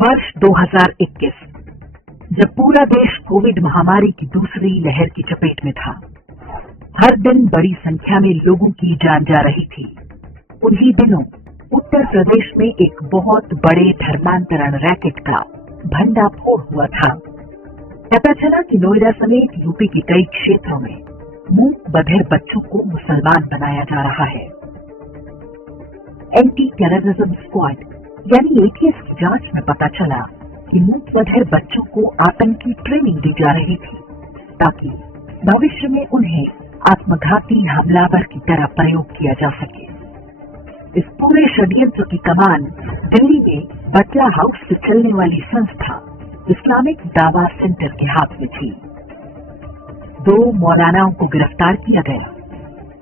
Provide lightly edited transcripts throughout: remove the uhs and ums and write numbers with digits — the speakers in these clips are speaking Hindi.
वर्ष 2021, जब पूरा देश कोविड महामारी की दूसरी लहर की चपेट में था। हर दिन बड़ी संख्या में लोगों की जान जा रही थी। उन्हीं दिनों उत्तर प्रदेश में एक बहुत बड़े धर्मांतरण रैकेट का भंडाफोड़ हुआ था। पता चला कि नोएडा समेत यूपी के कई क्षेत्रों में मूक बधिर बच्चों को मुसलमान बनाया जा रहा है। एंटी टेररिज्म स्क्वाड यानी एटीएस की जांच में पता चला कि मूक बधिर बच्चों को आतंकी ट्रेनिंग दी जा रही थी ताकि भविष्य में उन्हें आत्मघाती हमलावर की तरह प्रयोग किया जा सके। इस पूरे षड्यंत्र की कमान दिल्ली में बटला हाउस से चलने वाली संस्था इस्लामिक दावा सेंटर के हाथ में थी। 2 मौलानाओं को गिरफ्तार किया गया।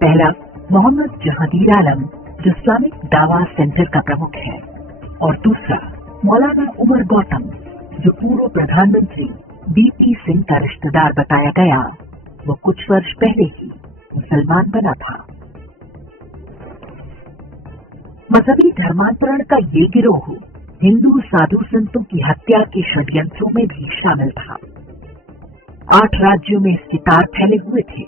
पहला मोहम्मद जहांगीर आलम जो इस्लामिक दावा सेंटर का प्रमुख है, और दूसरा मौलाना उमर गौतम जो पूर्व प्रधानमंत्री बीपी सिंह का रिश्तेदार बताया गया। वो कुछ वर्ष पहले ही मुसलमान बना था। मजहबी धर्मांतरण का ये गिरोह हिंदू साधु संतों की हत्या के षड्यंत्रों में भी शामिल था। 8 राज्यों में इसके तार फैले हुए थे।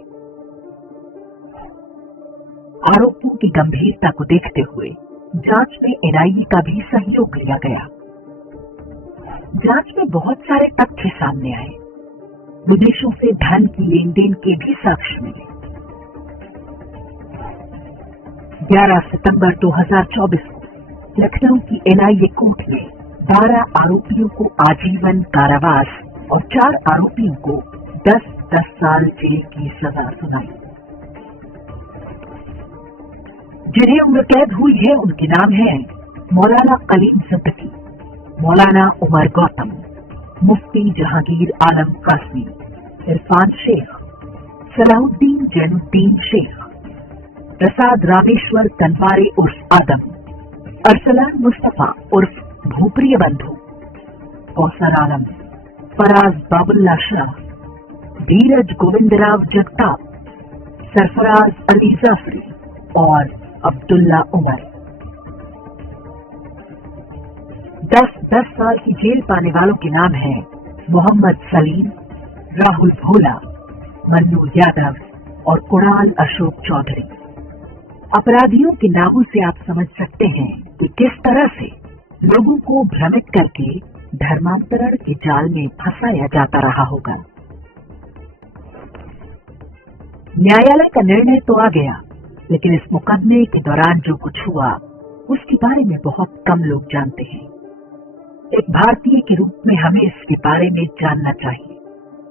आरोपों की गंभीरता को देखते हुए जांच में एनआईए का भी सहयोग लिया गया। जांच में बहुत सारे तथ्य सामने आए। विदेशों से धन की लेन देन के भी साक्ष्य मिले। 11 सितंबर 2024 को लखनऊ की एनआईए कोर्ट ने 12 आरोपियों को आजीवन कारावास और 4 आरोपियों को 10-10 साल जेल की सजा सुनाई। जिन्हें उम्र कैद हुई है उनके नाम हैं मौलाना कलीम सिद्दीकी, मौलाना उमर गौतम, मुफ्ती जहांगीर आलम कासमी, इरफान शेख, सलाहुद्दीन जैनुद्दीन शेख, प्रसाद रामेश्वर तनवारे उर्फ आदम, अरसलान मुस्तफा उर्फ भूप्रिय बंधु, कौसर आलम, फराज बाबुल्ला शाह, धीरज गोविंदराव जगताप, सरफराज अली जाफरी और अब्दुल्ला उमर। 10-10 साल की जेल पाने वालों के नाम हैं मोहम्मद सलीम, राहुल भोला, मन्नू यादव और कुणाल अशोक चौधरी। अपराधियों के नामों से आप समझ सकते हैं कि किस तरह से लोगों को भ्रमित करके धर्मांतरण के जाल में फंसाया जाता रहा होगा। न्यायालय का निर्णय तो आ गया, लेकिन इस मुकदमे के दौरान जो कुछ हुआ उसके बारे में बहुत कम लोग जानते हैं। एक भारतीय के रूप में हमें इसके बारे में जानना चाहिए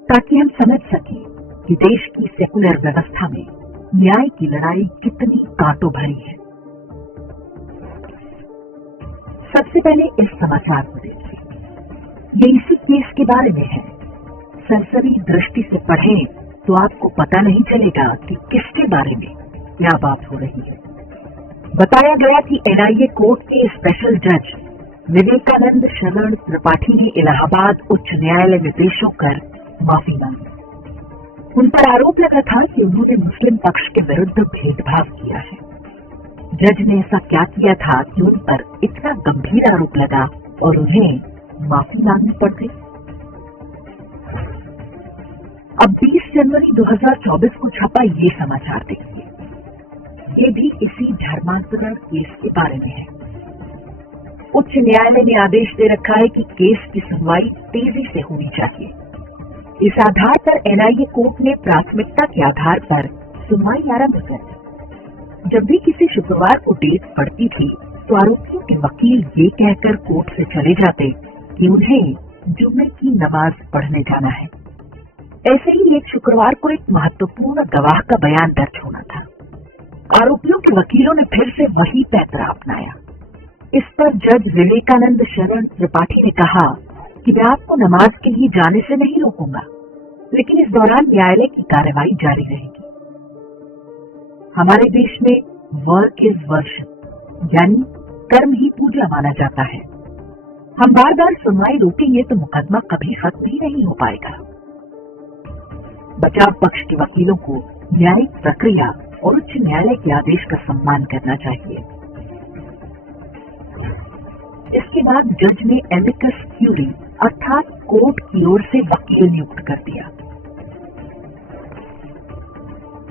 ताकि हम समझ सकें कि देश की सेकुलर व्यवस्था में न्याय की लड़ाई कितनी कांटों भरी है। सबसे पहले इस समाचार को देखिए। ये इसी केस के बारे में है। सरसरी दृष्टि से पढ़ें तो आपको पता नहीं चलेगा कि किसके बारे में क्या बात हो रही है। बताया गया कि एनआईए कोर्ट के स्पेशल जज विवेकानंद शरण त्रिपाठी ने इलाहाबाद उच्च न्यायालय में पेश होकर माफी मांगी। उन पर आरोप लगा था कि उन्होंने मुस्लिम पक्ष के विरुद्ध भेदभाव किया है। जज ने ऐसा क्या किया था कि उन पर इतना गंभीर आरोप लगा और उन्हें माफी मांगनी पड़ गई। अब 20 जनवरी 2024 को छपा ये समाचार देखिए। ये भी इसी धर्मांतरण केस के बारे में है। उच्च न्यायालय ने आदेश दे रखा है कि केस की सुनवाई तेजी से होनी चाहिए। इस आधार पर एनआईए कोर्ट ने प्राथमिकता के आधार पर सुनवाई आरंभ कर दी। जब भी किसी शुक्रवार को डेट पड़ती थी तो आरोपियों के वकील ये कहकर कोर्ट से चले जाते कि उन्हें जुम्मे की नमाज पढ़ने जाना है। ऐसे ही एक शुक्रवार को एक महत्वपूर्ण गवाह का बयान दर्ज होना था। आरोपियों के वकीलों ने फिर से वही पैंतरा अपनाया। इस पर जज विवेकानंद शरण त्रिपाठी ने कहा कि मैं आपको नमाज के लिए जाने से नहीं रोकूंगा, लेकिन इस दौरान न्यायालय की कार्रवाई जारी रहेगी। हमारे देश में वर्क इज वर्शिप यानी कर्म ही पूजा माना जाता है। हम बार बार सुनवाई रोकेंगे तो मुकदमा कभी खत्म ही नहीं हो पाएगा। बचाव पक्ष के वकीलों को न्यायिक प्रक्रिया और उच्च न्यायालय के आदेश का सम्मान करना चाहिए। इसके बाद जज ने एमिकस क्यूरी अर्थात कोर्ट की ओर से वकील नियुक्त कर दिया।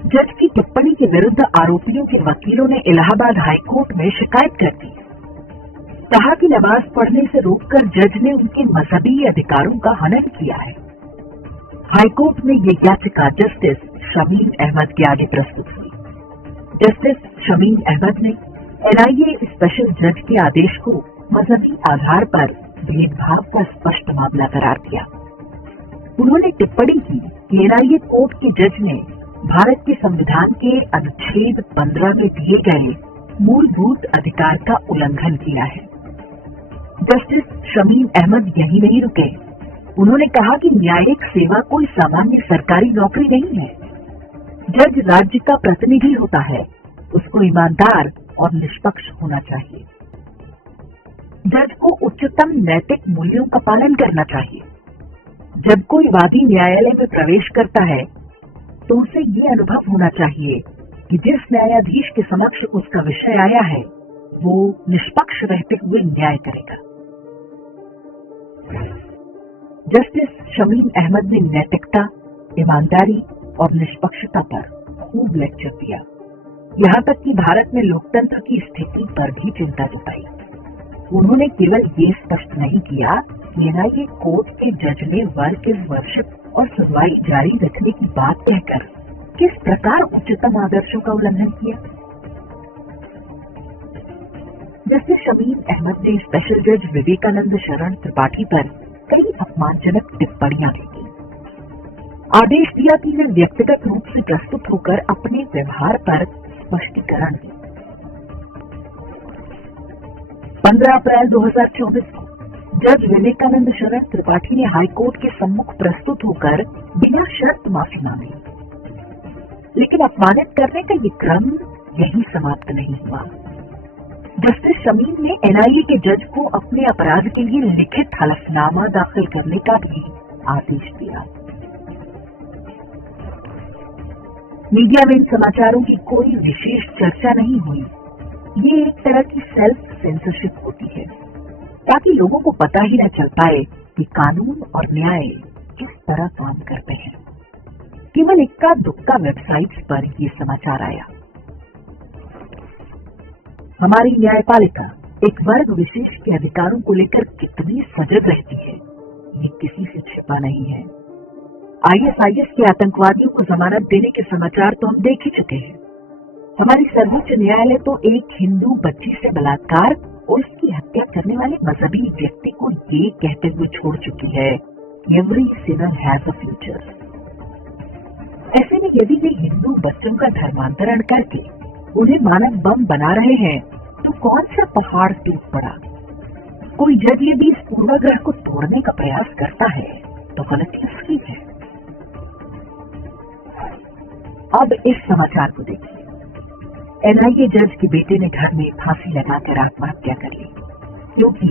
जज की टिप्पणी के विरुद्ध आरोपियों के वकीलों ने इलाहाबाद हाईकोर्ट में शिकायत कर दी। कहा कि नमाज पढ़ने से रोककर जज ने उनके मजहबी अधिकारों का हनन किया है। हाईकोर्ट में ये याचिका जस्टिस शमीम अहमद के आगे प्रस्तुत हुई। जस्टिस शमीम अहमद ने एनआईए स्पेशल जज के आदेश को मजहबी आधार पर भेदभाव का स्पष्ट मामला करार दिया। उन्होंने टिप्पणी की कि एनआईए कोर्ट के जज ने भारत के संविधान के अनुच्छेद 15 में दिए गए मूलभूत अधिकार का उल्लंघन किया है। जस्टिस शमीम अहमद यही नहीं रुके। उन्होंने कहा कि न्यायिक सेवा कोई सामान्य सरकारी नौकरी नहीं है। जज राज्य का प्रतिनिधि होता है, उसको ईमानदार और निष्पक्ष होना चाहिए। जज को उच्चतम नैतिक मूल्यों का पालन करना चाहिए। जब कोई वादी न्यायालय में प्रवेश करता है तो उसे ये अनुभव होना चाहिए कि जिस न्यायाधीश के समक्ष उसका विषय आया है वो निष्पक्ष रहते हुए न्याय करेगा। जस्टिस शमीम अहमद ने नैतिकता, ईमानदारी और निष्पक्षता पर खूब लेक्चर दिया। यहाँ तक कि भारत में लोकतंत्र की स्थिति पर भी चिंता जताई। उन्होंने केवल ये स्पष्ट नहीं किया कि एनआईए कोर्ट के जज ने वर्क इज वर्शिप और सुनवाई जारी रखने की बात कहकर किस प्रकार उच्चतम आदर्शों का उल्लंघन किया। जस्टिस शमीम अहमद ने स्पेशल जज विवेकानंद शरण त्रिपाठी पर कई अपमानजनक टिप्पणियां की। आदेश दिया कि वे व्यक्तिगत रूप से प्रस्तुत होकर अपने व्यवहार पर स्पष्टीकरण दें। 15 अप्रैल 2024 को जज विवेकानंद शरण त्रिपाठी ने हाईकोर्ट के सम्मुख प्रस्तुत होकर बिना शर्त माफी मांगी। लेकिन अपमानित करने का ये क्रम यही समाप्त नहीं हुआ। जस्टिस शमीम ने एनआईए के जज को अपने अपराध के लिए लिखित हलफनामा दाखिल करने का भी आदेश दिया। मीडिया में इन समाचारों की कोई विशेष चर्चा नहीं हुई। ये एक तरह की सेल्फ सेंसरशिप होती है ताकि लोगों को पता ही न चल पाए कि कानून और न्याय किस तरह काम करते हैं। केवल इक्का दुक्का वेबसाइट्स पर ये समाचार आया। हमारी न्यायपालिका एक वर्ग विशेष के अधिकारों को लेकर कितनी सजग रहती है, ये किसी से छिपा नहीं है। आईएसआईएस के आतंकवादियों को जमानत देने के समाचार तो हम देख ही चुके हैं। हमारी सर्वोच्च न्यायालय तो एक हिंदू बच्ची से बलात्कार और उसकी हत्या करने वाले मजहबी व्यक्ति को ये कहते हुए छोड़ चुकी है कि every Sinner has a future. ऐसे में यदि वे हिंदू बच्चों का धर्मांतरण करके उन्हें मानव बम बना रहे हैं तो कौन सा पहाड़ टूट पड़ा। कोई जज यदि इस पूर्वाग्रह को तोड़ने का प्रयास करता है तो गलती उसकी है। अब इस समाचार को देखिए। एनआईए जज के बेटे ने घर में फांसी लगाकर आत्महत्या कर ली क्योंकि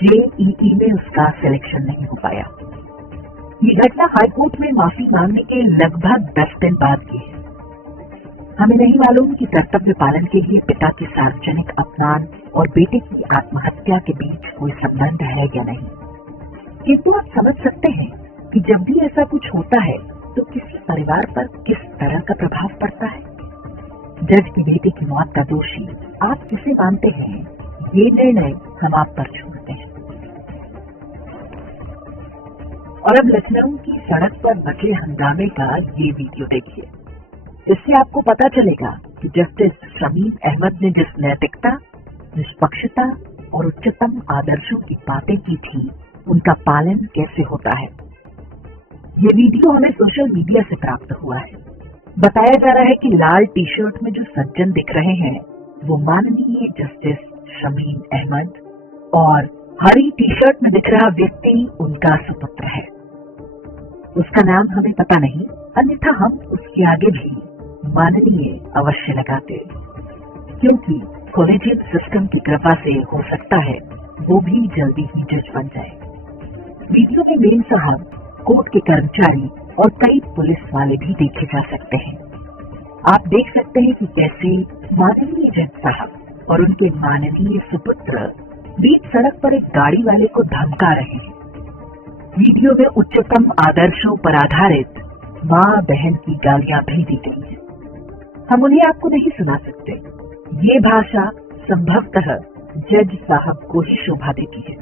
जेईई में उसका सिलेक्शन नहीं हो पाया। ये घटना हाईकोर्ट में माफी मांगने के लगभग 10 दिन बाद की है। हमें नहीं मालूम कि कर्तव्य पालन के लिए पिता के सार्वजनिक अपमान और बेटे की आत्महत्या के बीच कोई संबंध है या नहीं, किंतु आप समझ सकते हैं कि जब भी ऐसा कुछ होता है तो किसी परिवार पर किस तरह का प्रभाव पड़ता है। जज की बेटे की मौत का दोषी आप किसे मानते हैं, ये निर्णय हम आप पर छोड़ते हैं। और अब लखनऊ की सड़क पर मचे हंगामे का ये वीडियो देखिए। इससे आपको पता चलेगा कि जस्टिस शमीम अहमद ने जिस नैतिकता, निष्पक्षता और उच्चतम आदर्शों की बातें की थी उनका पालन कैसे होता है। ये वीडियो हमें सोशल मीडिया से प्राप्त हुआ है। बताया जा रहा है कि लाल टी शर्ट में जो सज्जन दिख रहे हैं वो माननीय जस्टिस शमीम अहमद और हरी टी शर्ट में दिख रहा व्यक्ति उनका सुपुत्र है। उसका नाम हमें पता नहीं, अन्यथा हम उसके आगे भी माननीय अवश्य लगाते, क्योंकि कॉलेजियम सिस्टम की कृपा से हो सकता है वो भी जल्दी ही जज बन जाए। वीडियो में मेम साहब, कोर्ट के कर्मचारी और कई पुलिस वाले भी देखे जा सकते हैं। आप देख सकते हैं कि कैसे माननीय जज साहब और उनके माननीय सुपुत्र बीच सड़क पर एक गाड़ी वाले को धमका रहे हैं। वीडियो में उच्चतम आदर्शों पर आधारित माँ बहन की गालियां भी दी गई हैं। हम उन्हें आपको नहीं सुना सकते। ये भाषा संभवतः जज साहब को ही शोभा देती है।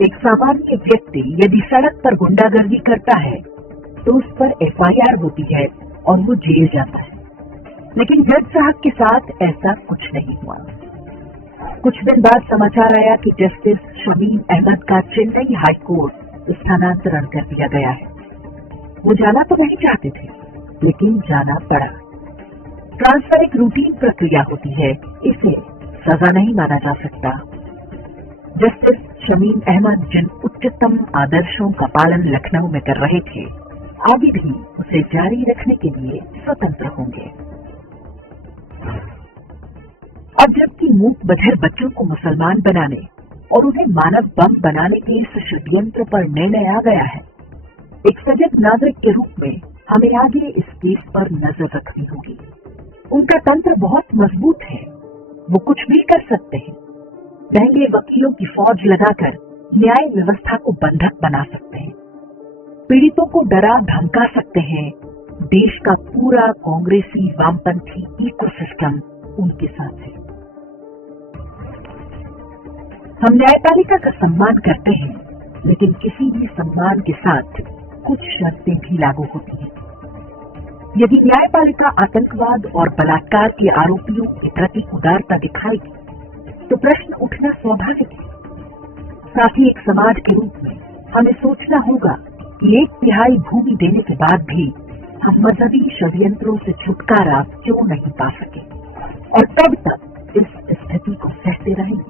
एक सामान्य व्यक्ति यदि सड़क पर गुंडागर्दी करता है तो उस पर एफआईआर होती है और वो जेल जाता है, लेकिन जज साहब के साथ ऐसा कुछ नहीं हुआ। कुछ दिन बाद समाचार आया कि जस्टिस शमीम अहमद का चेन्नई हाईकोर्ट स्थानांतरण कर दिया गया है। वो जाना तो नहीं चाहते थे, लेकिन जाना पड़ा। ट्रांसफर एक रूटीन प्रक्रिया होती है, इसे सजा नहीं माना जा सकता। जस्टिस शमीम अहमद जिन उच्चतम आदर्शों का पालन लखनऊ में कर रहे थे, आगे भी उसे जारी रखने के लिए स्वतंत्र होंगे। अब जबकि मूक बधिर बच्चों को मुसलमान बनाने और उन्हें मानव बम बनाने के इस षड्यंत्र पर निर्णय आ गया है, एक सजग नागरिक के रूप में हमें आगे इस केस पर नजर रखनी होगी। उनका तंत्र बहुत मजबूत है, वो कुछ भी कर सकते हैं। महंगे वकीलों की फौज लगाकर न्याय व्यवस्था को बंधक बना सकते हैं, पीड़ितों को डरा धमका सकते हैं। देश का पूरा कांग्रेसी वामपंथी इकोसिस्टम उनके साथ है। हम न्यायपालिका का सम्मान करते हैं, लेकिन किसी भी सम्मान के साथ कुछ शर्तें भी लागू होती हैं। यदि न्यायपालिका आतंकवाद और बलात्कार के आरोपियों के प्रति उदारता दिखाएगी तो प्रश्न उठना स्वाभाविक है। साथ ही एक समाज के रूप में हमें सोचना होगा कि 1/3 भूमि देने के बाद भी हम मजहबी षड्यंत्रों से छुटकारा क्यों नहीं पा सके, और तब तक इस स्थिति को सहते रहेंगे।